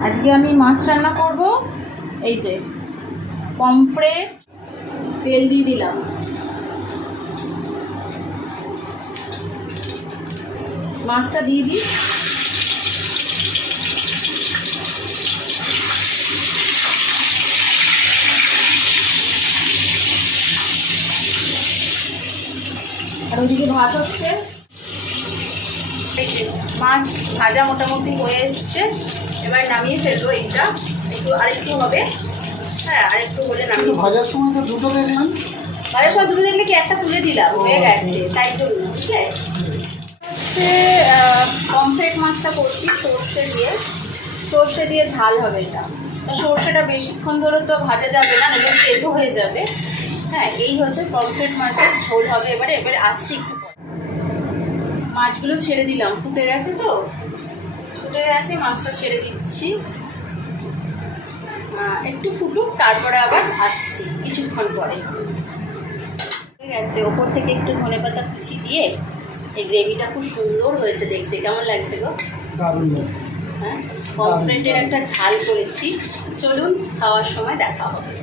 আজকে আমি মাছ রান্না করব। এই যে পমফ্রেট তেল দিয়ে দিলাম। মাছটা দিয়ে দিই। আর ওদিকে ভাত হচ্ছে। মাছ ভাজা মোটামুটি হয়ে এসছে। এবার নামিয়ে ফেলব এইটা। একটু আরেকটু হবে। হ্যাঁ আরেকটু হলে নামিয়ে ভাজার সময় তো দুটো দেখলাম ভাজা সব দুটো দেখলে কি একটা তুলে দিলাম? হয়ে গেছে তাই জন্য বুঝলে হচ্ছে পমফ্রেট মাছটা করছি সর্ষে দিয়ে। সর্ষে দিয়ে ঝাল হবে এটা। সর্ষেটা বেশিক্ষণ ধরে তো ভাজা যাবে না নইলে তেতো হয়ে যাবে। হ্যাঁ এই হচ্ছে পমফ্রেট মাছের ঝোল হবে। এবারে এবারে আসছি একটু মাছগুলো ছেড়ে দিলাম ফুটে গেছে তো? ফুটে গেছে মাছটা ছেড়ে দিচ্ছি। একটু ফুটুক তারপরে আবার আসছি কিছুক্ষণ পরে। হয়ে গেছে ওপর থেকে একটু ধনে পাতা কুচি দিয়ে এই গ্রেভিটা খুব সুন্দর হয়েছে দেখতে। কেমন লাগছে গো? দারুণ লাগছে। হ্যাঁ পমফ্রেটের একটা ঝাল করেছি। চলুন খাওয়ার সময় দেখা হবে।